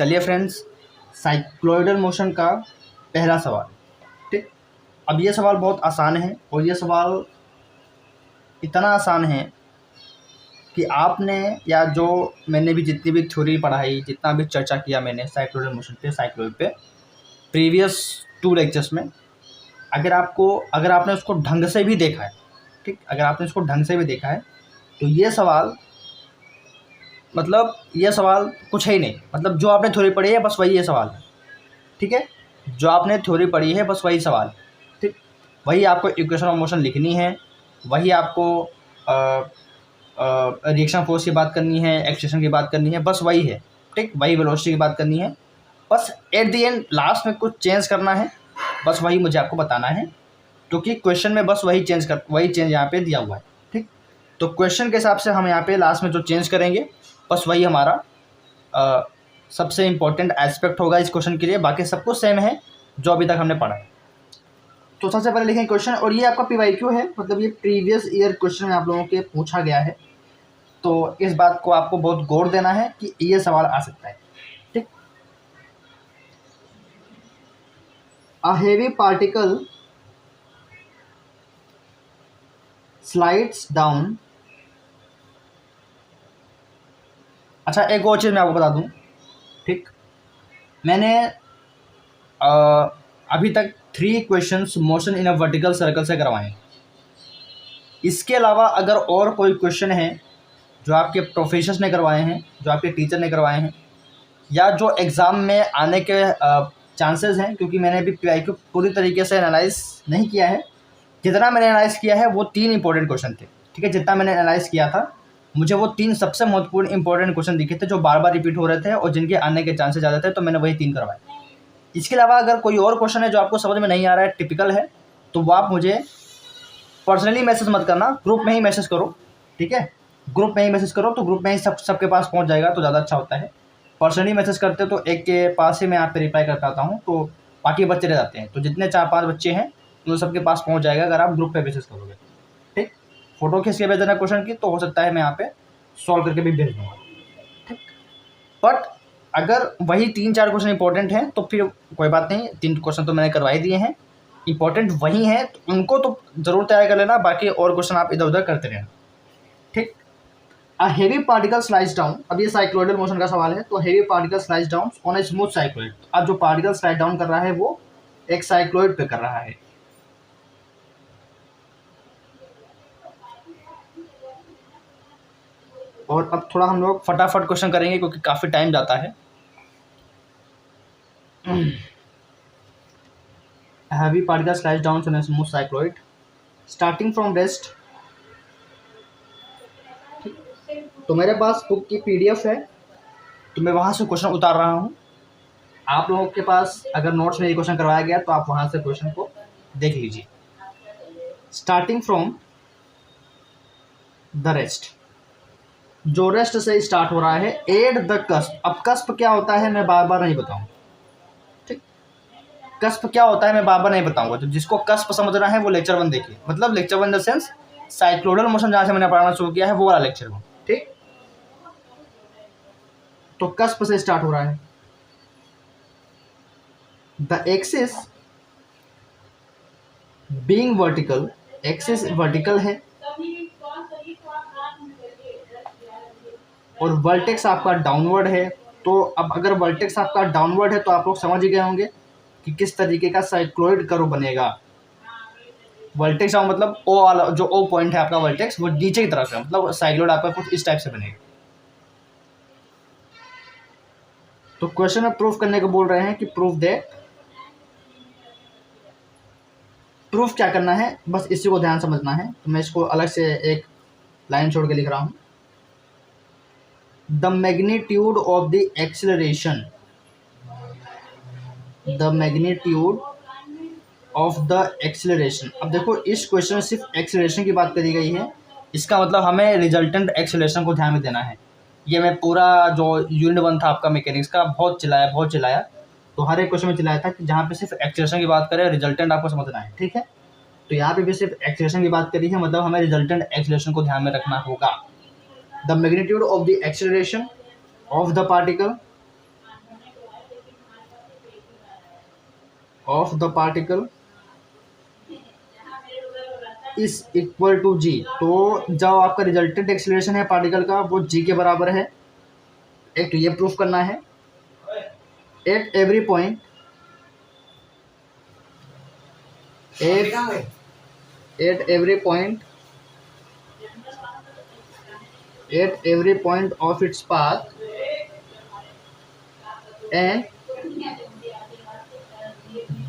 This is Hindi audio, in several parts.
चलिए फ्रेंड्स, साइक्लोइडल मोशन का पहला सवाल। ठीक, अब ये सवाल बहुत आसान है और ये सवाल इतना आसान है कि आपने या जो मैंने भी जितनी भी थ्योरी पढ़ाई, जितना भी चर्चा किया मैंने साइक्लोइडल मोशन पे, साइक्लोइड पे प्रीवियस 2 लेक्चर्स में, अगर आपने उसको ढंग से भी देखा है, ठीक, अगर आपने उसको ढंग से भी देखा है तो ये सवाल कुछ है ही नहीं। मतलब जो आपने थ्योरी पढ़ी है बस वही ये सवाल है। ठीक है, जो आपने थ्योरी पढ़ी है बस वही सवाल। ठीक, वही आपको इक्वेशन ऑफ मोशन लिखनी है, वही आपको रिएक्शन फोर्स की बात करनी है, एक्सेलरेशन की बात करनी है, बस वही है। ठीक, वही वेलोसिटी की बात करनी है, बस एट दी एंड लास्ट में कुछ चेंज करना है, बस वही मुझे आपको बताना है, क्योंकि क्वेश्चन में बस वही चेंज यहाँ पे दिया हुआ है। ठीक, तो क्वेश्चन के हिसाब से हम यहाँ पे लास्ट में जो चेंज करेंगे बस वही हमारा सबसे इम्पोर्टेंट एस्पेक्ट होगा इस क्वेश्चन के लिए। बाकी सब कुछ सेम है जो अभी तक हमने पढ़ा है। तो सबसे पहले लिखेंगे क्वेश्चन, और ये आपका PYQ है, मतलब ये प्रीवियस ईयर क्वेश्चन में आप लोगों के पूछा गया है, तो इस बात को आपको बहुत गौर देना है कि ये सवाल आ सकता है। ठीक, a heavy particle slides down. अच्छा, एक और चीज़ मैं आपको बता दूं। ठीक, मैंने अभी तक 3 questions motion in a vertical circle से करवाए हैं। इसके अलावा अगर और कोई क्वेश्चन है जो आपके प्रोफेसर्स ने करवाए हैं, जो आपके टीचर ने करवाए हैं, या जो एग्ज़ाम में आने के चांसेस हैं, क्योंकि मैंने अभी PYQ पूरी तरीके से एनालाइज नहीं किया है। जितना मैंने एनालाइज किया है वो 3 इंपॉर्टेंट क्वेश्चन थे। ठीक है, जितना मैंने एनालाइज किया था मुझे वो 3 सबसे महत्वपूर्ण इंपॉर्टेंट क्वेश्चन दिखे थे, जो बार बार रिपीट हो रहे थे और जिनके आने के चांसेस ज़्यादा थे, तो मैंने वही 3 करवाए। इसके अलावा अगर कोई और क्वेश्चन है जो आपको समझ में नहीं आ रहा है, टिपिकल है, तो वो आप मुझे पर्सनली मैसेज मत करना, ग्रुप में ही मैसेज करो। ठीक है, ग्रुप में ही मैसेज करो, तो ग्रुप में ही सबके पास पहुंच जाएगा, तो ज़्यादा अच्छा होता है। पर्सनली मैसेज करते तो एक के पास ही मैं आप पे रिप्लाई कर पाता हूँ, तो बाकी बच्चे रह जाते हैं। तो जितने 4-5 बच्चे हैं उन सबके पास पहुँच जाएगा अगर आप ग्रुप पे मैसेज करोगे। ठीक, फोटो खींच के भेज देना क्वेश्चन की, तो हो सकता है मैं यहाँ पे सॉल्व करके भी भेज दूँगा। ठीक, बट अगर वही 3-4 क्वेश्चन इंपॉर्टेंट हैं तो फिर कोई बात नहीं, 3 क्वेश्चन तो मैंने करवा ही दिए हैं, इंपॉर्टेंट वही हैं, तो उनको तो ज़रूर तैयार कर लेना, बाकी और क्वेश्चन आप इधर उधर करते रहना। ठीक, a heavy particle slides down. अब ये साइक्लोइडल मोशन का सवाल है, तो heavy particle slides down on a smooth cycloid. अब जो पार्टिकल स्लाइड डाउन कर रहा है वो एक साइक्लोइड पे कर रहा है। और अब थोड़ा हम लोग फटाफट क्वेश्चन करेंगे क्योंकि काफ़ी टाइम जाता है। Heavy particle slides down on a smooth cycloid starting from rest। तो मेरे पास बुक की PDF है, तो मैं वहाँ से क्वेश्चन उतार रहा हूँ। आप लोगों के पास अगर नोट्स में ये क्वेश्चन करवाया गया तो आप वहाँ से क्वेश्चन को देख लीजिए। स्टार्टिंग फ्रॉम द रेस्ट, जो रेस्ट से स्टार्ट हो रहा है, एट द कस्प। अब कस्प क्या होता है मैं बार बार नहीं बताऊँ। ठीक, कस्प क्या होता है मैं बार बार नहीं बताऊंगा, तो जिसको कस्प समझना है वो लेक्चर 1 देखिए। मतलब lecture 1 in the sense cycloidal motion जहाँ से मैंने पढ़ाना शुरू किया है वो वाला लेक्चर 1। ठीक, तो कस्प से स्टार्ट हो रहा है। The axis being vertical, axis vertical है और वर्टेक्स आपका डाउनवर्ड है। तो अब अगर वर्टेक्स आपका डाउनवर्ड है तो आप लोग समझ ही गए होंगे कि किस तरीके का साइक्लोइड कर्व बनेगा। वर्टेक्स डाउन मतलब ओ वाला, जो ओ पॉइंट है आपका वर्टेक्स, वो नीचे की तरफ है, मतलब साइक्लोइड आपका कुछ इस टाइप से बनेगा। तो क्वेश्चन में प्रूफ करने को बोल रहे हैं कि प्रूफ दैट, प्रूफ क्या करना है बस इसी को ध्यान समझना है। तो मैं इसको अलग से एक लाइन छोड़ के लिख रहा हूं। The magnitude of the acceleration, the magnitude of the acceleration. अब देखो इस क्वेश्चन में सिर्फ एक्सेलरेशन की बात करी गई है, इसका मतलब हमें रिजल्टेंट एक्सेलरेशन को ध्यान में देना है। ये मैं पूरा जो यूनिट 1 था आपका मैकेनिक्स का बहुत चिल्लाया, तो हर एक क्वेश्चन में चिल्लाया था कि जहाँ पे सिर्फ एक्सेलरेशन की बात करें, रिजल्टेंट आपको समझना है। ठीक है, तो यहाँ पे भी सिर्फ एक्सेलरेशन की बात करी है, मतलब हमें रिजल्टेंट एक्सेलरेशन को ध्यान में रखना होगा। The magnitude of the acceleration of the particle of the particle is equal to G. तो जब आपका रिजल्टेंट एक्सीलरेशन है पार्टिकल का वो जी के बराबर है। एक तो ये प्रूफ करना है। Eight every point eight every point at every point of its path and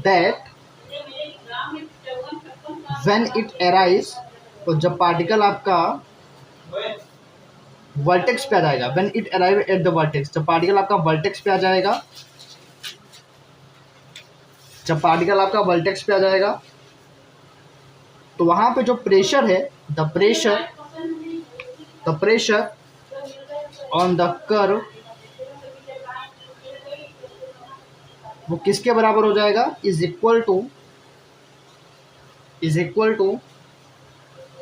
that when it arrives, तो जब पार्टिकल आपका वर्टेक्स पे आ जाएगा, when it arrive at the vertex, जब पार्टिकल आपका वर्टेक्स पे आ जाएगा, जब पार्टिकल आपका वर्टेक्स पे आ जाएगा तो वहां पे जो प्रेशर है, the pressure on the curve वो किसके बराबर हो जाएगा, is equal to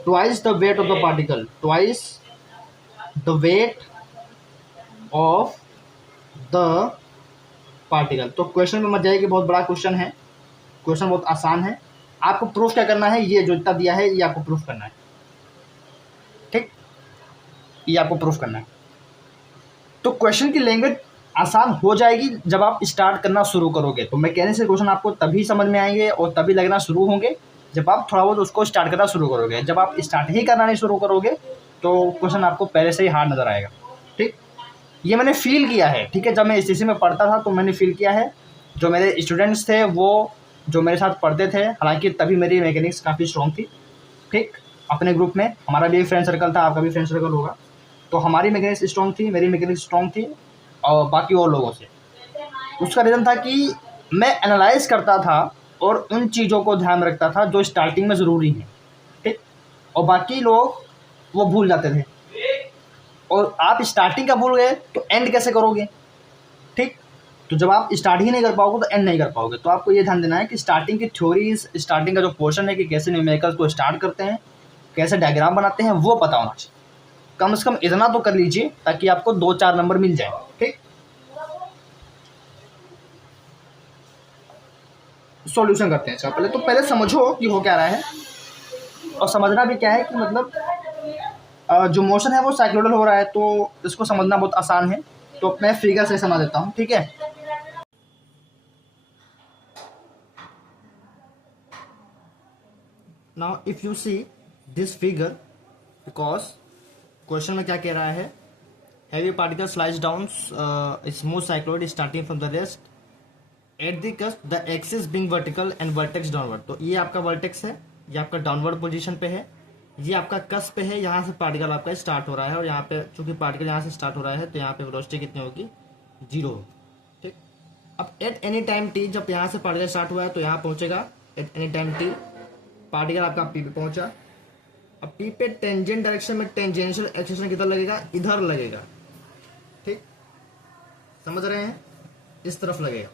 twice the weight of the particle, twice the weight of the particle. तो क्वेश्चन में मत जाइए कि बहुत बड़ा क्वेश्चन है, क्वेश्चन बहुत आसान है। आपको प्रूफ क्या करना है, ये जो इतना दिया है ये आपको प्रूफ करना है, ठीक, ये आपको प्रूफ करना है। तो क्वेश्चन की लैंग्वेज आसान हो जाएगी जब आप स्टार्ट करना शुरू करोगे। तो मैं कहने से क्वेश्चन आपको तभी समझ में आएंगे और तभी लगना शुरू होंगे जब आप थोड़ा बहुत उसको स्टार्ट करना शुरू करोगे। जब आप स्टार्ट ही करना नहीं शुरू करोगे तो क्वेश्चन आपको पहले से ही हार्ड नज़र आएगा, ठीक। ये मैंने फील किया है, ठीक है, जब मैं एसटीसी में पढ़ता था तो मैंने फील किया है। जो मेरे स्टूडेंट्स थे वो जो मेरे साथ पढ़ते थे, हालांकि तभी मेरी मैकेनिक्स काफ़ी स्ट्रॉन्ग थी, ठीक। अपने ग्रुप में हमारा भी एक फ्रेंड सर्कल था, आपका भी फ्रेंड सर्कल होगा, तो हमारी मैकेनिक्स स्ट्रॉन्ग थी, मेरी मैकेनिक्स स्ट्रॉन्ग थी और बाकी और लोगों से। उसका रीज़न था कि मैं एनालाइज करता था और उन चीज़ों को ध्यान में रखता था जो स्टार्टिंग में ज़रूरी है, ठीक, और बाकी लोग वो भूल जाते थे। और आप स्टार्टिंग का भूल गए तो एंड कैसे करोगे, ठीक। तो जब आप स्टार्ट ही नहीं कर पाओगे तो एंड नहीं कर पाओगे। तो आपको ये ध्यान देना है कि स्टार्टिंग की थ्योरी, स्टार्टिंग का जो पोर्शन है कि कैसे न्यूमेरिकल्स को स्टार्ट करते हैं, कैसे डायग्राम बनाते हैं, वो पता होना चाहिए। कम से कम इतना तो कर लीजिए ताकि आपको 2-4 नंबर मिल जाए, ठीक। सॉल्यूशन करते हैं। अच्छा पहले समझो कि हो क्या रहा है, और समझना भी क्या है कि मतलब जो मोशन है वो साइक्लोइडल हो रहा है, तो इसको समझना बहुत आसान है। तो मैं फिगर से समझ देता हूँ, ठीक है। Now if you see this figure, because question में क्या कह रहा है, heavy particle slides down smooth cycloid starting from the rest at the कस्ट the axis being vertical and vertex downward. तो ये आपका वर्टेक्स है, ये आपका डाउनवर्ड पोजीशन पे है, ये आपका कस पे है, यहाँ से पार्टिकल आपका स्टार्ट हो रहा है, और यहाँ पे चूंकि पार्टिकल यहाँ से स्टार्ट हो रहा है तो यहाँ पे वेलोसिटी कितनी होगी, 0, ठीक। अब एट एनी टाइम टी, जब यहाँ से पार्टिकल स्टार्ट हुआ है तो यहाँ पहुंचेगा, at any time T particle आपका पी पे पहुंचा। अब पी पे टेंजेंट डायरेक्शन में टेंजेंशियल एक्सेलरेशन किधर लगेगा, इधर लगेगा, ठीक, समझ रहे हैं, इस तरफ लगेगा।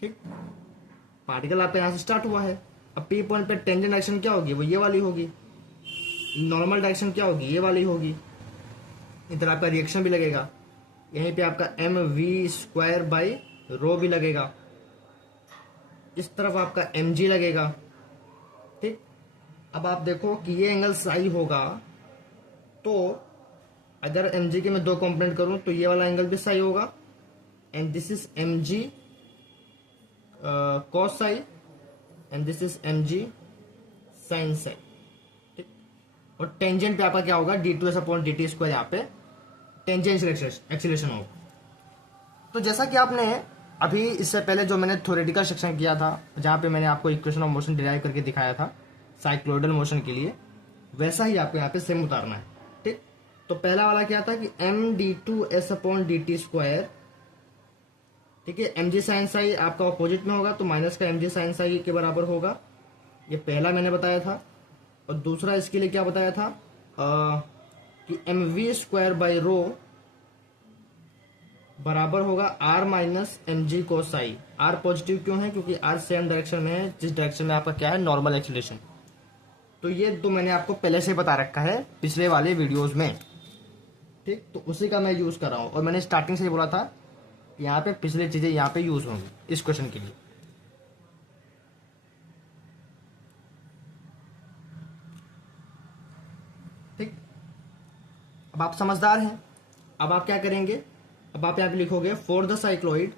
ठीक, पार्टिकल आपका यहाँ से स्टार्ट हुआ है। अब पी पॉइंट पे टेंजेंट डायरेक्शन क्या होगी, वो ये वाली होगी। नॉर्मल डायरेक्शन क्या होगी, ये वाली होगी। इधर आपका रिएक्शन भी लगेगा, यहीं पे आपका m v square by rho भी लगेगा, इस तरफ आपका एम जी लगेगा, ठीक। अब आप देखो कि ये एंगल साई होगा, तो अगर एम जी के मैं 2 कंपोनेंट करूं तो ये वाला एंगल भी साई होगा, and this is m g cos psi and this is m g sine psi, ठीक। और टेंजेंट पे आपका क्या होगा, d2s अपॉन dt स्क्वायर, यहाँ पे टेंजेंशियल एक्सीलरेशन होगा। तो जैसा कि आपने अभी इससे पहले जो मैंने थ्योरेटिकल सेक्शन किया था, जहाँ पे मैंने आपको इक्वेशन ऑफ मोशन डिराइव करके दिखाया था साइक्लोइडल मोशन के लिए, वैसा ही आपको यहाँ पे सेम उतारना है, ठीक। तो पहला वाला क्या था कि m d2s upon dt square, ठीक है। एम जी साइन साई आपका अपोजिट में होगा तो माइनस का एम जी साइन साई के बराबर होगा, ये पहला मैंने बताया था। और दूसरा इसके लिए क्या बताया था कि m v square by rho बराबर होगा आर माइनस एम जी को साई। आर पॉजिटिव क्यों है, क्योंकि आर सेम डायरेक्शन में है जिस डायरेक्शन में आपका क्या है, नॉर्मल एक्सीलरेशन। तो ये तो मैंने आपको पहले से बता रखा है पिछले वाले वीडियोस में, ठीक। तो उसी का मैं यूज़ कर रहा हूँ और मैंने स्टार्टिंग से ही बोला था यहाँ पे पिछली चीज़ें यहाँ पे यूज़ होंगी इस क्वेश्चन के लिए, ठीक। अब आप समझदार हैं। अब आप क्या करेंगे, अब आप यहाँ पे लिखोगे फॉर द साइक्लोइड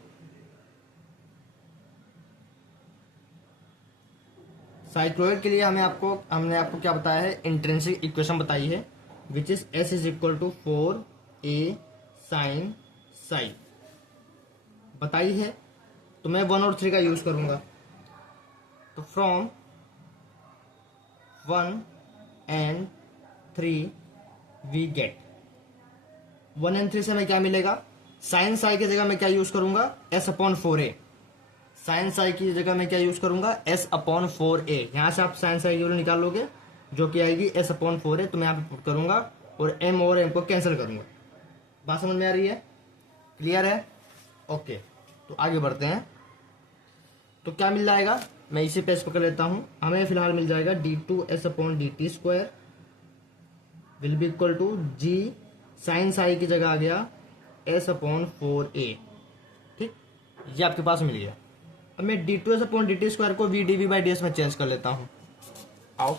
के लिए हमने आपको क्या बताया है, इंट्रिंसिक इक्वेशन बताई है which is s is equal to 4a sine psi बताई है। तो मैं 1 और 3 का यूज करूंगा। तो from 1 and 3 we get 1 and 3 से हमें क्या मिलेगा, साइन साई की जगह मैं क्या यूज करूंगा, S upon 4a। Sine psi की जगह मैं क्या यूज करूंगा, एस अपॉन 4a। यहां से आप साइन साई की वैल्यू निकाल लोगे जो कि आएगी एस अपॉन 4a। तो मैं यहाँ पे पुट करूंगा और एम और एम को कैंसिल करूंगा। बात समझ में आ रही है, क्लियर है, ओके। तो आगे बढ़ते हैं। तो क्या मिल जाएगा, मैं इसी पेज पकड़ लेता हूं। हमें फिलहाल मिल जाएगा d2s upon dt square will be equal to g sine psi की जगह आ गया s अपॉन 4a, ठीक। ये आपके पास मिल गया। अब मैं d2s अपॉन dt स्क्वायर को v dv बाई ds में चेंज कर लेता हूं। आओ,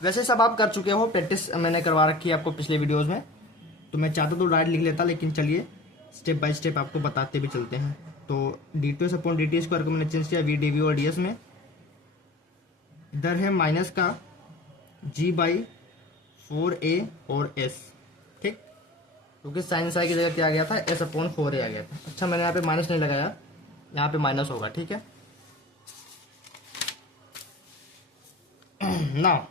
वैसे सब आप कर चुके हो, प्रैक्टिस मैंने करवा रखी है आपको पिछले वीडियोस में। तो मैं चाहता तो डायरेक्ट लिख लेता, लेकिन चलिए स्टेप बाय स्टेप आपको बताते भी चलते हैं। तो d2s अपॉन dt स्क्वायर को मैंने चेंज किया v dv और ds में। इधर है माइनस का g बाई 4a और s, ठीक। क्योंकि साइन साई की जगह क्या आ गया था, s अपॉन 4a आ गया था। अच्छा, मैंने यहाँ पे माइनस नहीं लगाया, यहाँ पे माइनस होगा, ठीक है। नाउ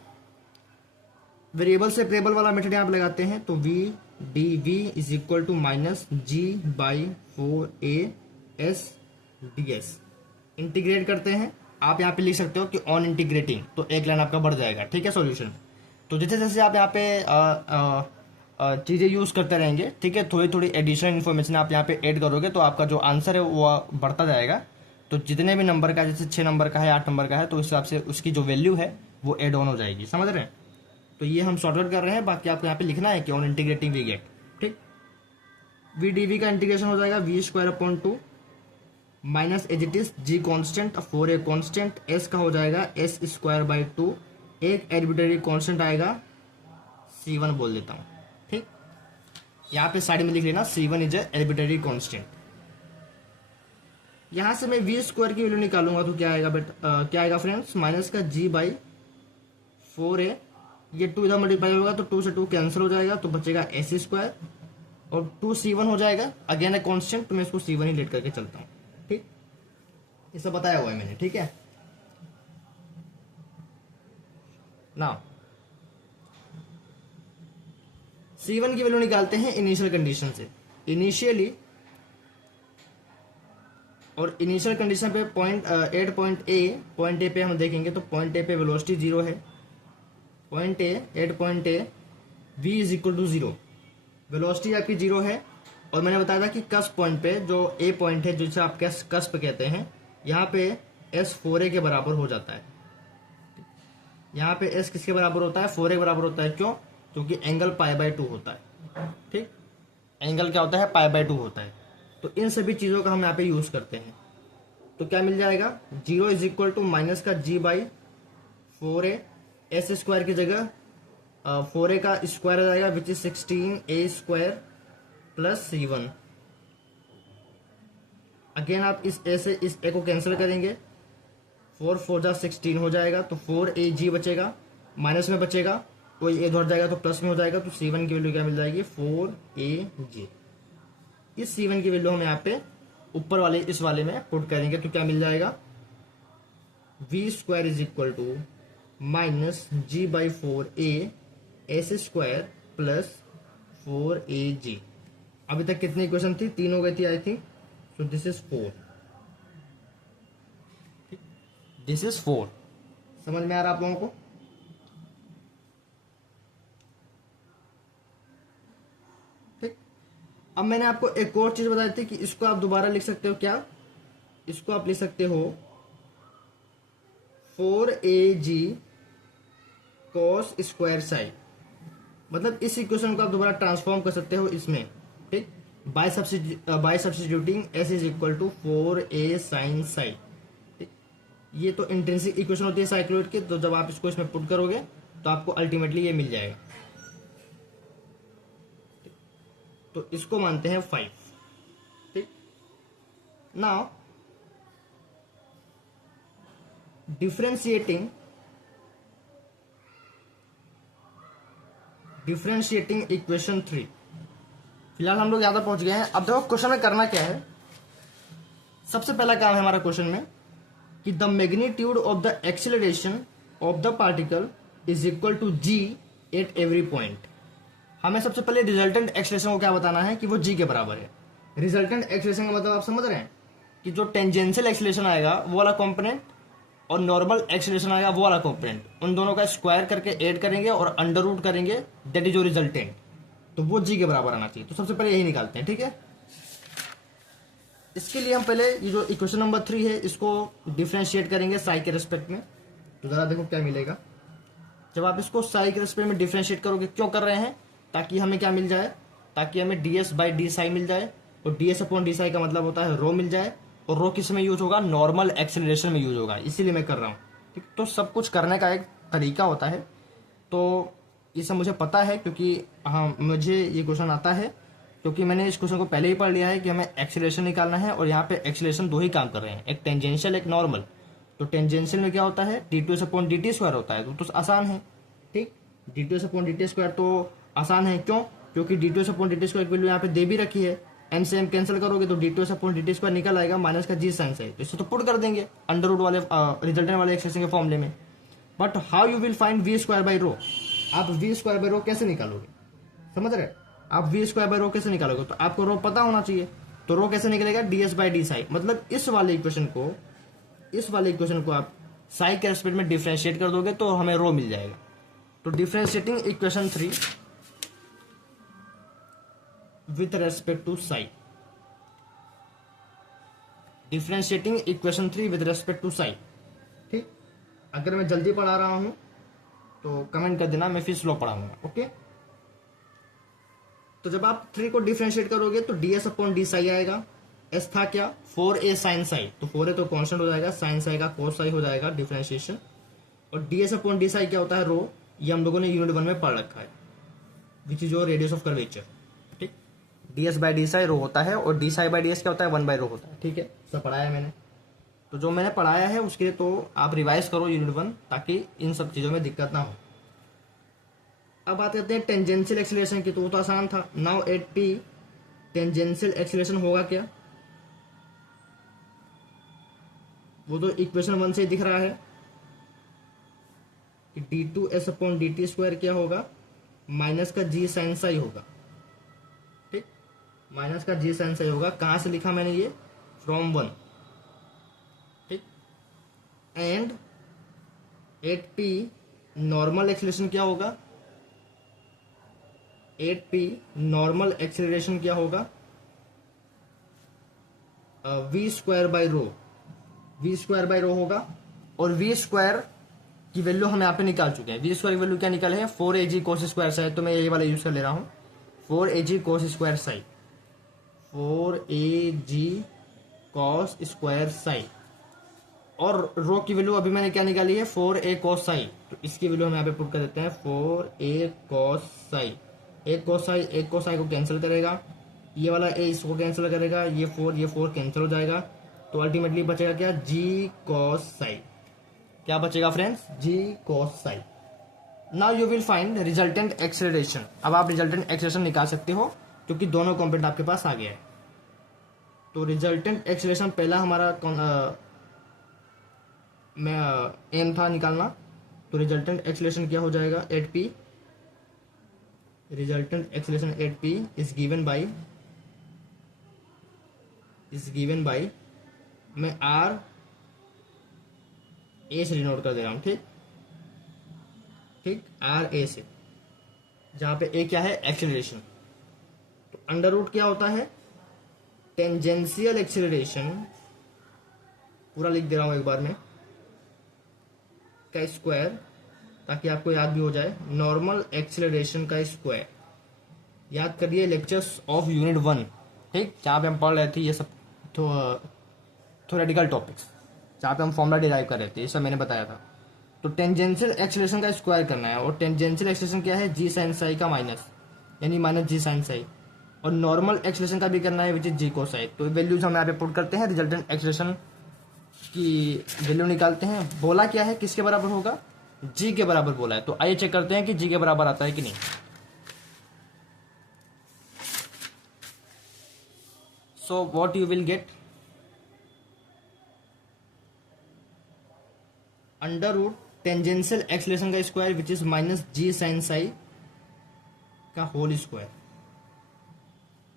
वेरिएबल से वेरिएबल वाला मेथड यहाँ पे लगाते हैं। तो v dv is equal to minus g by 4a s ds। Integrate करते हैं, आप यहाँ पे लिख सकते हो कि ऑन इंटीग्रेटिंग, तो एक लाइन आपका बढ़ जाएगा, ठीक है, सॉल्यूशन। तो जैसे जैसे आप यहाँ पे चीज़ें यूज करते रहेंगे, ठीक है, थोड़ी थोड़ी एडिशनल इन्फॉर्मेशन आप यहाँ पे ऐड करोगे तो आपका जो आंसर है वो बढ़ता जाएगा। तो जितने भी नंबर का, जैसे 6 नंबर का है, 8 नंबर का है, तो उस हिसाब से उसकी जो वैल्यू है वो एड ऑन हो जाएगी, समझ रहे हैं। तो ये हम शॉर्टकट कर रहे हैं, बाकी आपको यहाँ पे लिखना है कि ऑन इंटीग्रेटिंग वी गेट, ठीक। वी डीवी का इंटीग्रेशन हो जाएगा v square upon 2 minus as it is g constant 4a constant, s का हो जाएगा एस स्क्वायर बाई 2, एक आर्बिट्रेरी कॉन्स्टेंट आएगा C1 बोल देता हूँ, ठीक। यहाँ पे साइड में लिख लेना C1 इज आर्बिट्रेरी कॉन्स्टेंट। यहां से मैं वी स्क्वायर की वैल्यू निकालूंगा तो क्या आएगा क्या आएगा फ्रेंड्स, माइनस का जी बाई 4a। ये 2 इधर मल्टीप्लाई होगा तो 2 से 2 कैंसिल हो जाएगा, तो बचेगा एस स्क्वायर और 2 C1 हो जाएगा। अगेन है कॉन्स्टेंट, तो मैं इसको C1 ही लेट करके चलता हूँ, ठीक। ये सब बताया हुआ है मैंने, ठीक है ना। C1 की वैल्यू निकालते हैं इनिशियल कंडीशन से। इनिशियली और इनिशियल कंडीशन पे पॉइंट ए पे हम देखेंगे तो पॉइंट ए पे वेलोसिटी 0 है। Point A v is equal to 0, velocity आपकी 0 है। और मैंने बताया था कि कस्प पॉइंट पे जो ए पॉइंट है, जिसे आप कस्प कहते हैं, यहाँ पे s 4a के बराबर हो जाता है। यहाँ पे s किसके बराबर होता है, 4a के बराबर होता है। क्यों, क्योंकि एंगल पाई बाय 2 होता है, ठीक। एंगल क्या होता है, पाई बाय 2 होता है। तो इन सभी चीज़ों का हम यहाँ पे यूज करते हैं। तो क्या मिल जाएगा, 0 इज इक्वल टू माइनस का जी बाई 4a, एस स्क्वायर की जगह 4a का स्क्वायर आ जाएगा which is 16a square plus C1। Again आप इस a से इस a को कैंसिल करेंगे, 4 4 जा 16 हो जाएगा, तो 4ag बचेगा, माइनस में बचेगा, कोई a उधर जाएगा तो प्लस में हो जाएगा। तो C1 की वैल्यू क्या मिल जाएगी, 4aj। इस C1 की वैल्यू हम यहाँ पे ऊपर वाले इस वाले में पुट करेंगे तो क्या मिल जाएगा, v square is equal to minus g by 4a s square plus 4aj। अभी तक कितनी इक्वेशन थी, 3 हो गई थी I think. So this is 4, this is 4। समझ में आ रहा आप लोगों को, अब मैंने आपको एक और चीज बताई थी कि इसको आप दोबारा लिख सकते हो। क्या, इसको आप लिख सकते हो 4aj कॉस स्क्वायर साई, मतलब इस इक्वेशन को आप दोबारा ट्रांसफॉर्म कर सकते हो इसमें, ठीक, by substituting s is equal to 4a sine psi. ये तो इंट्रिंसिक इक्वेशन होती है साइक्लॉइड की, तो जब आप इसको इसमें पुट करोगे तो आपको अल्टीमेटली ये मिल जाएगा। तो इसको मानते हैं 5, ठीक। Now differentiating equation 3। फिलहाल हम लोग ज्यादा पहुंच गए हैं। अब देखो क्वेश्चन में करना क्या है। सबसे पहला काम है हमारा क्वेश्चन में कि the magnitude of the acceleration of the particle is equal to g at every point. हमें सबसे पहले रिजल्टेंट एक्सेलरेशन को क्या बताना है कि वो जी के बराबर है। रिजल्टेंट एक्सेलरेशन का मतलब आप समझ रहे हैं कि जो टेंजेंशियल एक्सेलरेशन आएगा वो वाला कंपोनेंट और नॉर्मल एक्सेलरेशन आएगा वो वाला कंपोनेंट, उन दोनों का स्क्वायर करके ऐड करेंगे और अंडर रूट करेंगे, दैट इज योर रिजल्टेंट। तो वो जी के बराबर आना चाहिए। तो सबसे पहले यही निकालते हैं, ठीक है। इसके लिए हम पहले ये जो इक्वेशन नंबर 3 है इसको डिफरेंशिएट करेंगे साई के रेस्पेक्ट में। तो जरा देखो क्या मिलेगा जब आप इसको साई के रेस्पेक्ट में डिफरेंशिएट करोगे। क्यों कर रहे हैं? ताकि हमें क्या मिल जाए, ताकि हमें ds बाई डी साई मिल जाए, और ds अपॉन डी साई का मतलब होता है रो मिल जाए, और रो किस में यूज होगा? नॉर्मल एक्सेलरेशन में यूज होगा, इसीलिए मैं कर रहा हूँ, ठीक। तो सब कुछ करने का एक तरीका होता है। तो ये सब मुझे पता है क्योंकि हाँ मुझे ये क्वेश्चन आता है, क्योंकि मैंने इस क्वेश्चन को पहले ही पढ़ लिया है कि हमें एक्सेलरेशन निकालना है, और यहाँ पे एक्सेलरेशन दो ही काम कर रहे हैं, एक टेंजेंशियल एक नॉर्मल। तो टेंजेंशियल में क्या होता है? d2 upon D T square होता है, तो आसान है, ठीक। d2 upon D T square तो आसान है, क्यों? क्योंकि d2 upon D T square की वैल्यू यहाँ पे दे भी रखी है। m से m कैंसिल करोगे तो d2 upon D T square निकल आएगा, माइनस का g साइन से, तो इसको तो पुट कर देंगे अंडर रूट वाले रिजल्टेंट वाले एक्सप्रेशन के फॉर्मूले में। But how you will find v square by rho? आप वी स्क्वायर बाई रो कैसे निकालोगे? समझ रहे? आप वी स्क्वायर बाई रो कैसे निकालोगे? तो आपको रो पता होना चाहिए। तो रो कैसे निकलेगा? ds बाई डी साई, मतलब इस वाले इक्वेशन को आप साई के रेस्पेक्ट में डिफरेंशिएट कर दोगे तो हमें रो मिल जाएगा। तो differentiating equation 3 with respect to psi, differentiating equation 3 with respect to psi, ठीक। अगर मैं जल्दी पढ़ा रहा हूं तो कमेंट कर देना, मैं फिर स्लो पढ़ाऊंगा, ओके। तो जब आप 3 को डिफरेंशिएट करोगे तो ds अपॉन डी साई आएगा। s था क्या? 4a साइन साई, तो 4a तो कांस्टेंट हो जाएगा, साइन साई का कोस साई हो जाएगा डिफरेंशिएशन। और ds अपॉन डी साई क्या होता है? रो। ये हम लोगों ने यूनिट 1 में पढ़ रखा है, which is your radius of curvature, ठीक। ds बाई डी साई रो होता है, और डी साई बाई ds क्या होता है? 1 बाई रो होता है, ठीक है। सब पढ़ाया है मैंने। तो जो मैंने पढ़ाया है उसके लिए तो आप रिवाइज करो यूनिट 1, ताकि इन सब चीजों में दिक्कत ना हो। अब बात करते हैं टेंजेंशियल एक्सेलरेशन की, तो वो तो आसान था। Now at p tangential acceleration होगा क्या? वो तो इक्वेशन 1 से ही दिख रहा है कि d2s upon D T square क्या होगा? माइनस का g साइन साई होगा, ठीक। माइनस का g साइन साई होगा। कहां से लिखा मैंने ये? फ्रॉम 1, ठीक। And at p normal acceleration क्या होगा? 8p नॉर्मल एक्सेलरेशन क्या होगा? v square by rho, v square by rho होगा। और v स्क्वायर की वैल्यू हम यहाँ पे निकाल चुके हैं। v स्क्वायर की वैल्यू क्या निकाले हैं? 4ag cos स्क्वायर साई, तो मैं ये वाला यूज कर ले रहा हूँ, 4ag cos square Sai, 4ag cos square Sai. और रो की वैल्यू अभी मैंने क्या निकाली है? 4a cos साई, तो इसकी वैल्यू हम यहाँ पे पुट कर देते हैं 4a cos साई। एक cos साई को कैंसिल करेगा, ये वाला a इसको कैंसिल करेगा, ये 4 कैंसिल हो जाएगा, तो अल्टीमेटली बचेगा क्या? g cos Sai. क्या बचेगा friends? g cos Sai. Now you will find resultant acceleration. अब आप रिजल्टेंट एक्सेलरेशन निकाल सकते हो क्योंकि दोनों कंपोनेंट आपके पास आ गया है। तो रिजल्टेंट एक्सेलरेशन पहला हमारा एम था निकालना। तो रिजल्टेंट एक्सेलरेशन क्या हो जाएगा? 8p। Resultant acceleration 8p is given by मैं r a से डिनोट कर दे रहा हूं, ठीक ठीक, r a से, जहां पे a क्या है? एक्सेलरेशन। तो अंडर रूट क्या होता है? टेंजेंशियल एक्सेलरेशन, पूरा लिख दे रहा हूं एक बार में, का स्क्वायर ताकि आपको याद भी हो जाए। नॉर्मल एक्सेलरेशन का स्क्वायर, याद करिए लेक्चर्स ऑफ यूनिट 1, ठीक, जहाँ पे हम पढ़ रहे थे ये सब थ्योरेटिकल टॉपिक्स, जहाँ पे हम फॉर्मूला डिराइव कर रहे थे, ये सब मैंने बताया था। तो टेंजेंशियल एक्सेलरेशन का स्क्वायर करना है, और टेंजेंशियल एक्सेलरेशन क्या है, जी साइन साई का माइनस, यानी माइनस जी साइन साई। और नॉर्मल एक्सेलरेशन का भी करना है, विच इज जी कोसाइन। तो वैल्यूज हम यहाँ पे पुट करते हैं, रिजल्टेंट एक्सेलरेशन की वैल्यू निकालते हैं। बोला क्या है, किसके बराबर होगा, जी के बराबर बोला है। तो आइए चेक करते हैं कि जी के बराबर आता है कि नहीं। So what you will get, under root tangential acceleration का square which is minus G sine psi का होल स्क्वायर,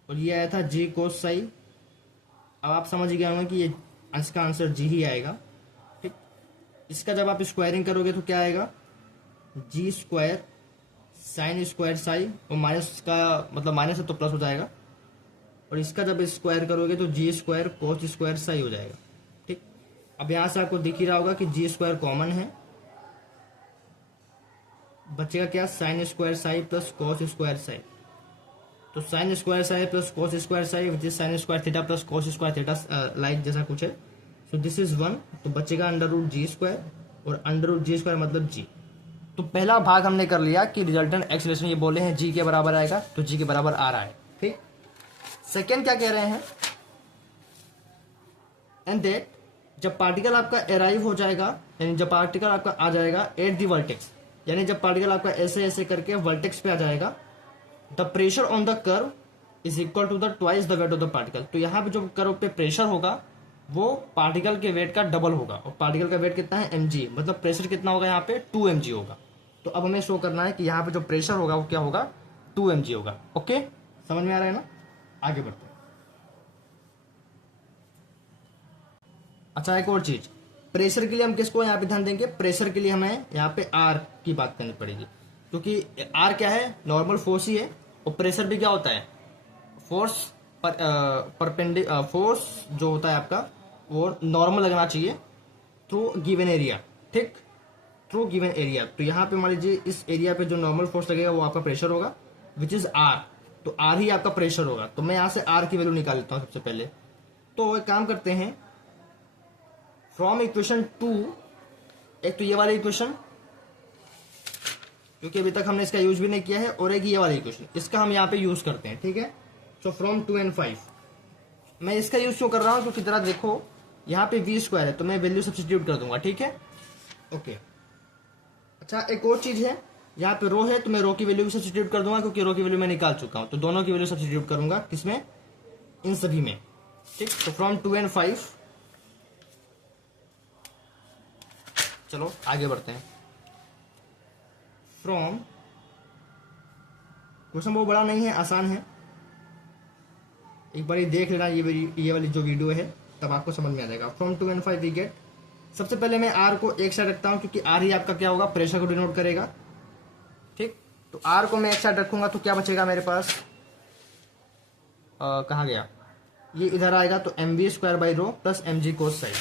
और ये आया था जी कोस साई। अब आप समझ गए होंगे कि ये इसका आंसर जी ही आएगा, ठीक। इसका जब आप स्क्वायरिंग करोगे तो क्या आएगा, जी स्क्वायर साइन स्क्वायर साई, और माइनस का मतलब माइनस है तो प्लस हो जाएगा, और इसका जब स्क्वायर करोगे तो जी स्क्वायर कोस स्क्वायर साई हो जाएगा, ठीक। अब यहां से आपको दिख ही रहा होगा कि जी स्क्वायर कॉमन है, बचेगा क्या, sine square psi plus cos square psi. तो sine square psi plus cos square psi which is sine square theta plus cos square theta, like जैसा कुछ है। सो दिस इज 1, तो बचेगा अंडर रूट जी स्क्वायर, और अंडर रूट जी स्क्वायर मतलब जी। तो पहला भाग हमने कर लिया कि रिजल्टेंट एक्सेलरेशन ये बोले हैं जी के बराबर आएगा, तो जी के बराबर आ रहा है, ठीक। सेकेंड क्या कह रहे हैं, एंड दैट जब पार्टिकल आपका अराइव हो जाएगा, यानी जब पार्टिकल आपका आ जाएगा एट दी वर्टेक्स, यानी जब पार्टिकल आपका ऐसे ऐसे करके वर्टेक्स पे आ जाएगा, the pressure on the curve is equal to the twice the weight of the particle. तो यहाँ पे जो कर्व पे प्रेशर होगा वो पार्टिकल के वेट का डबल होगा, और पार्टिकल का वेट कितना है mg, मतलब प्रेशर कितना होगा यहाँ पे 2 mg होगा। तो अब हमें शो करना है कि यहाँ पे जो प्रेशर होगा वो क्या होगा, 2 mg होगा। ओके, समझ में आ रहा है ना, आगे बढ़ते हैं। अच्छा, एक और चीज, प्रेशर के लिए हम किसको यहाँ पे ध्यान देंगे, प्रेशर के लिए हमें यहाँ पे आर की बात करनी पड़ेगी, क्योंकि आर क्या है, नॉर्मल फोर्स ही है, और प्रेशर भी क्या होता है, फोर्स फोर्स जो होता है आपका वो नॉर्मल लगना चाहिए थ्रू गिवन एरिया, ठीक, थ्रू गिवन एरिया। तो यहाँ पे मान लीजिए इस एरिया पे जो नॉर्मल फोर्स लगेगा वो आपका प्रेशर होगा, विच इज आर। तो आर ही आपका प्रेशर होगा। तो मैं यहाँ से आर की वैल्यू निकाल लेता हूँ सबसे पहले। तो एक काम करते हैं, फ्रॉम इक्वेशन 2, एक तो ये वाला इक्वेशन, क्योंकि अभी तक हमने इसका यूज भी नहीं किया है, और एक ये वाला इक्वेशन, इसका हम यहाँ पे यूज करते हैं, ठीक है। सो फ्रॉम 2 and 5, मैं इसका यूज क्यों कर रहा हूँ, क्योंकि जरा देखो यहाँ पे वी स्क्वायर है, तो मैं वैल्यू सब्स्टिट्यूट कर दूंगा, ठीक है, ओके। अच्छा, एक और चीज है, यहाँ पे रो है तो मैं रो की वैल्यू भी सब्स्टिट्यूट कर दूंगा, क्योंकि रो की वैल्यू मैं निकाल चुका हूँ। तो दोनों की वैल्यू सब्स्टिट्यूट करूंगा, किसमें, इन सभी में, ठीक। तो फ्रॉम 2 and 5, चलो आगे बढ़ते हैं। फ्रॉम, क्वेश्चन बहुत बड़ा नहीं है, आसान है, एक बार देख लेना ये वाली जो वीडियो है, तब आपको समझ में आ जाएगा। फ्रॉम 2 and 5 वी गेट, सबसे पहले मैं आर को एक साइड रखता हूं, क्योंकि आर ही आपका क्या होगा, प्रेशर को डिनोट करेगा, ठीक। तो आर को मैं एक साइड रखूंगा तो क्या बचेगा मेरे पास, कहाँ गया, ये इधर आएगा, तो m v square by rho plus m g cos psi,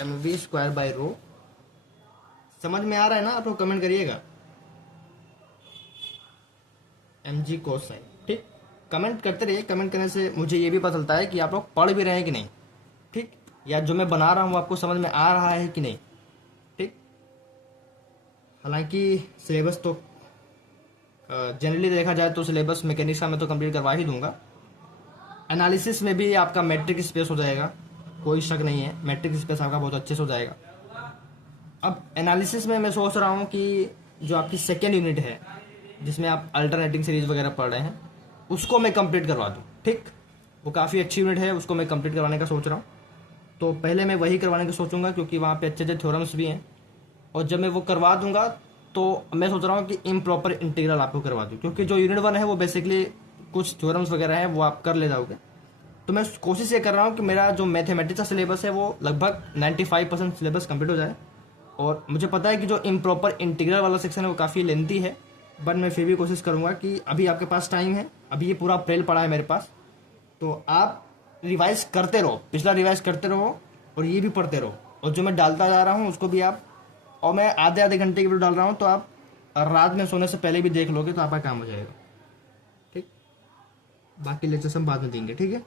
m v square by rho. समझ में आ रहा है ना, आप लोग कमेंट करिएगा, एम जी कोस साइन, ठीक। कमेंट करते रहिए, कमेंट करने से मुझे ये भी पता चलता है कि आप लोग पढ़ भी रहे हैं कि नहीं, ठीक, या जो मैं बना रहा हूँ आपको समझ में आ रहा है कि नहीं, ठीक। हालांकि सिलेबस तो जनरली देखा जाए तो सिलेबस मैकेनिक्स का मैं तो कंप्लीट करवा ही दूंगा। एनालिसिस में भी आपका मैट्रिक स्पेस हो जाएगा, कोई शक नहीं है, मैट्रिक स्पेस आपका बहुत अच्छे से हो जाएगा। अब एनालिसिस में मैं सोच रहा हूँ कि जो आपकी सेकेंड यूनिट है, जिसमें आप अल्टरनेटिंग सीरीज वगैरह पढ़ रहे हैं, उसको मैं कंप्लीट करवा दूँ, ठीक। वो काफ़ी अच्छी यूनिट है, उसको मैं कंप्लीट करवाने का सोच रहा हूँ। तो पहले मैं वही करवाने का सोचूंगा, क्योंकि वहाँ पे अच्छे अच्छे थ्योरम्स भी हैं, और जब मैं वो करवा दूंगा तो मैं सोच रहा हूँ कि इम्प्रॉपर इंटीग्रल आपको करवा दूँ, क्योंकि जो यूनिट 1 है वो बेसिकली कुछ थ्योरम्स वगैरह हैं वो आप कर ले जाओगे। तो मैं कोशिश ये कर रहा हूँ कि मेरा जो मैथमेटिक्स का सिलेबस है वो लगभग 95% सिलेबस कंप्लीट हो जाए। और मुझे पता है कि जो इम्प्रॉपर इंटीग्रल वाला सेक्शन है वो काफ़ी लेंथी है, बट मैं फिर भी कोशिश करूँगा कि अभी आपके पास टाइम है, अभी ये पूरा अप्रैल पड़ा है मेरे पास, तो आप रिवाइज करते रहो, पिछला रिवाइज करते रहो, और ये भी पढ़ते रहो, और जो मैं डालता जा रहा हूँ उसको भी आप, और मैं आधे आधे घंटे की वीडियो डाल रहा हूँ, तो आप रात में सोने से पहले भी देख लोगे तो आपका काम हो जाएगा। ठीक, बाकी लेक्चर्स हम बाद में देंगे। ठीक है,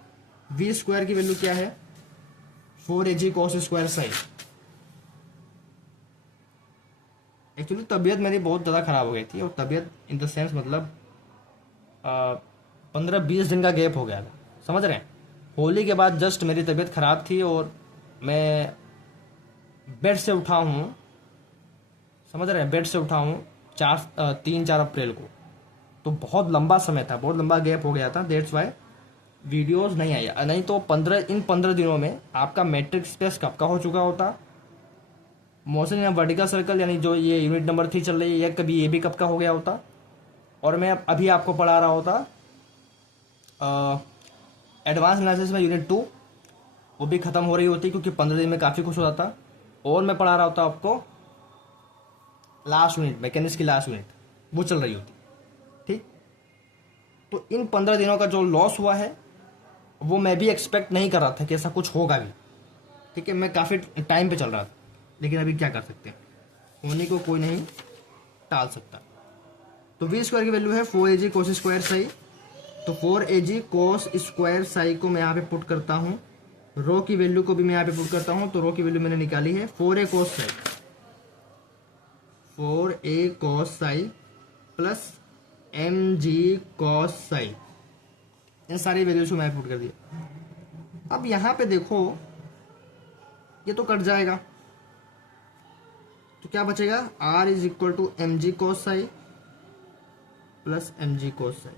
वी स्क्वायर की वैल्यू क्या है, 4 AG cos square sine. Actually तबीयत मेरी बहुत ज़्यादा ख़राब हो गई थी, और तबीयत इन द सेंस मतलब 15-20 दिन का गैप हो गया था, समझ रहे हैं। होली के बाद जस्ट मेरी तबीयत ख़राब थी और मैं बेड से उठा हूँ, समझ रहे हैं, बेड से उठा हूँ 3-4 अप्रैल को। तो बहुत लंबा समय था, बहुत लंबा गैप हो गया था, दैट्स वाई वीडियोस नहीं आई। नहीं तो इन 15 दिनों में आपका मैट्रिक स्पेस कब का हो चुका होता, मोशन इन वर्टिकल सर्कल यानी जो ये यूनिट नंबर 3 चल रही है, या कभी ये भी कब का हो गया होता, और मैं अभी आपको पढ़ा रहा होता एडवांस एनालिसिस में यूनिट 2, वो भी ख़त्म हो रही होती क्योंकि 15 दिन में काफ़ी कुछ हो जाता, और मैं पढ़ा रहा होता आपको लास्ट यूनिट, मैकेनिक्स की लास्ट यूनिट, वो चल रही होती। ठीक, तो इन 15 दिनों का जो लॉस हुआ है वो मैं भी एक्सपेक्ट नहीं कर रहा था कि ऐसा कुछ होगा भी। ठीक है, मैं काफ़ी टाइम पे चल रहा था, लेकिन अभी क्या कर सकते हैं, होने को कोई नहीं टाल सकता। तो वी स्क्वायर की वैल्यू है 4 AG cos स्क्वायर साई। तो 4 AG cos स्क्वायर साई को मैं यहाँ पे पुट करता हूँ, रो की वैल्यू को भी मैं यहाँ पे पुट करता हूँ। तो रो की वैल्यू मैंने निकाली है 4A cos psi, 4A cos psi plus mg cos psi, इन सारी वैल्यूज को मैं पुट कर दिया। अब यहाँ पे देखो ये तो कट जाएगा, तो क्या बचेगा, r is equal to mg cos psi plus mg cos psi.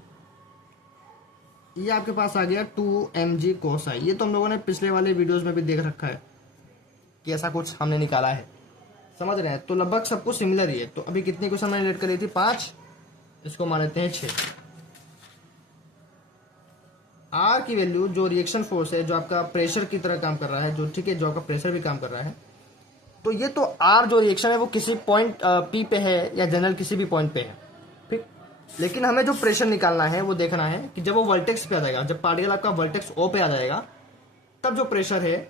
ये आपके पास आ गया 2mg cos साई। ये तो हम लोगों ने पिछले वाले वीडियोस में भी देख रखा है कि ऐसा कुछ हमने निकाला है, समझ रहे हैं। तो लगभग सब कुछ सिमिलर ही है। तो अभी कितनी क्वेश्चन मैंने लेट करी थी, 5, इसको मान लेते हैं 6। आर की वैल्यू जो रिएक्शन फोर्स है, जो आपका प्रेशर की तरह काम कर रहा है, जो ठीक है, जो आपका प्रेशर भी काम कर रहा है, तो ये तो आर जो रिएक्शन है वो किसी पॉइंट पी पे है या जनरल किसी भी पॉइंट पे है। ठीक, लेकिन हमें जो प्रेशर निकालना है वो देखना है कि जब वो वर्टेक्स पे आ जाएगा, जब पार्टिकल आपका वर्टेक्स ओ पे आ जाएगा, तब जो प्रेशर है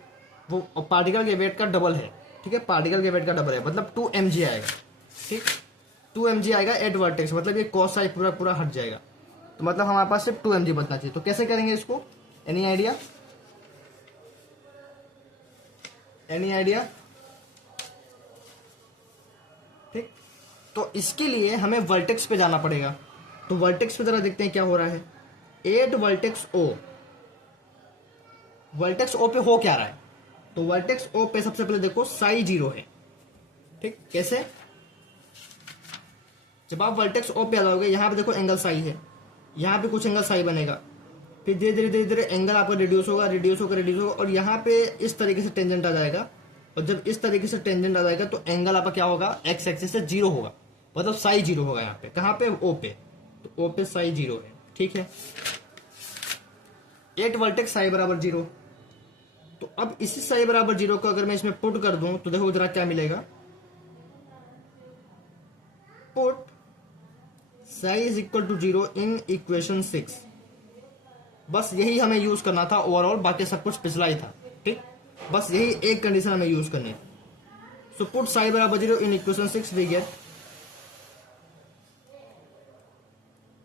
वो पार्टिकल के वेट का डबल है। ठीक है, पार्टिकल के वेट का डबल है, मतलब 2mg आएगा। ठीक, 2mg आएगा एट वर्टेक्स, मतलब ये कॉस साई पूरा पूरा हट जाएगा। तो मतलब हमारे पास सिर्फ 2mg बचना चाहिए। तो कैसे करेंगे इसको, एनी आइडिया, एनी आइडिया। ठीक, तो इसके लिए हमें वर्टेक्स पे जाना पड़ेगा। तो वर्टेक्स पे जरा देखते हैं क्या हो रहा है। एट वर्टेक्स ओ, वर्टेक्स ओ पे हो क्या रहा है, तो वर्टेक्स ओ पे सबसे पहले देखो साई 0 है। ठीक, कैसे, जब आप वर्टेक्स ओ पे आ जाओगे, यहां पे देखो एंगल साई है, यहाँ पे कुछ एंगल साई बनेगा, फिर धीरे धीरे धीरे धीरे एंगल आपका रिड्यूस होगा, रिड्यूस होकर रिड्यूस होगा, और यहाँ पे इस तरीके से टेंजेंट आ जाएगा। और जब इस तरीके से टेंजेंट आ जाएगा तो एंगल आपका क्या होगा, एक्स एक्सिस से 0 होगा, मतलब साई 0 होगा यहाँ पे। कहाँ पे, ओ पे, तो ओ पे साई 0 है। ठीक है, 8 वर्टेक्स साई बराबर 0। तो अब इसी साई बराबर 0 को अगर मैं इसमें पुट कर दूं तो देखो जरा क्या मिलेगा, put psi is equal to 0 in equation 6। बस यही हमें यूज करना था ओवरऑल, बाकी सब कुछ पिछला ही था। ठीक, बस यही एक कंडीशन हमें यूज करनी है। सो पुट साई बराबर 0 in equation 6, we get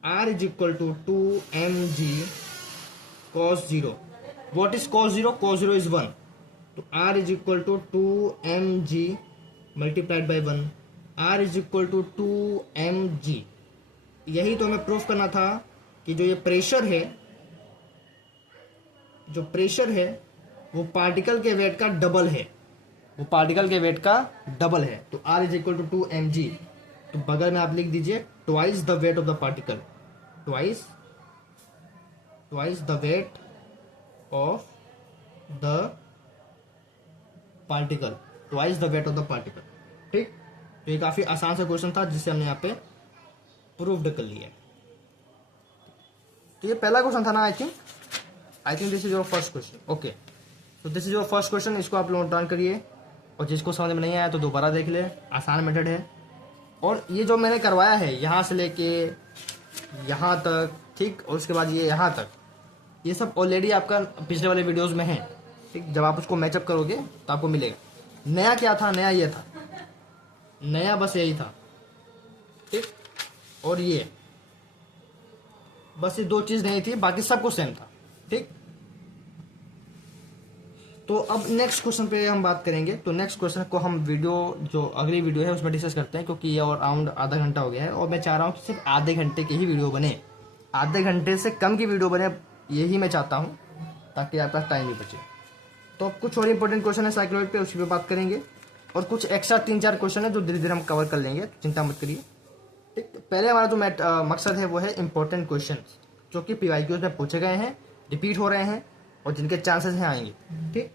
r is equal to 2mg cos 0। What is cos 0, cos 0 is 1, तो r is equal to 2mg multiplied by 1, r is equal to 2mg। यही तो हमें प्रूफ करना था कि जो ये प्रेशर है, जो प्रेशर है वो पार्टिकल के वेट का डबल है, वो पार्टिकल के वेट का डबल है। तो r is equal to 2mg, तो बगल में आप लिख दीजिए twice the weight of the particle, twice the weight of the particle, twice the weight of the particle. ठीक, तो ये काफी आसान सा क्वेश्चन था जिसे हमने यहाँ पे प्रूव्ड कर लिया। तो ये पहला क्वेश्चन था ना, I think this is your first question. Okay, तो this is your first question, इसको आप नोट डाउन करिए, और जिसको समझ में नहीं आया तो दोबारा देख ले, आसान मेथड है। और ये जो मैंने करवाया है यहाँ से लेके यहाँ तक, ठीक, और उसके बाद ये यहाँ तक, ये सब ऑलरेडी आपका पिछले वाले वीडियोस में है। ठीक, जब आप उसको मैचअप करोगे तो आपको मिलेगा। नया क्या था, नया ये था, नया बस यही था। ठीक, और ये बस ये दो चीज़ नहीं थी, बाकी सब कुछ सेम था। ठीक, तो अब नेक्स्ट क्वेश्चन पे हम बात करेंगे। तो नेक्स्ट क्वेश्चन को हम वीडियो जो अगली वीडियो है उसमें डिस्कस करते हैं, क्योंकि ये और अराउंड आधा घंटा हो गया है और मैं चाह रहा हूँ कि सिर्फ आधे घंटे की ही वीडियो बने, आधे घंटे से कम की वीडियो बने, यही मैं चाहता हूँ, ताकि आपका टाइम भी बचे। तो अब कुछ और इंपॉर्टेंट क्वेश्चन है साइक्लोइड पे, उसी पे बात करेंगे, और कुछ एक्स्ट्रा 3-4 क्वेश्चन है जो धीरे धीरे हम कवर कर लेंगे, चिंता मत करिए। ठीक, पहले हमारा जो मकसद है वो है इंपॉर्टेंट क्वेश्चन जो कि PYQs में पूछे गए हैं, रिपीट हो रहे हैं और जिनके चांसेस हैं आएंगे। ठीक,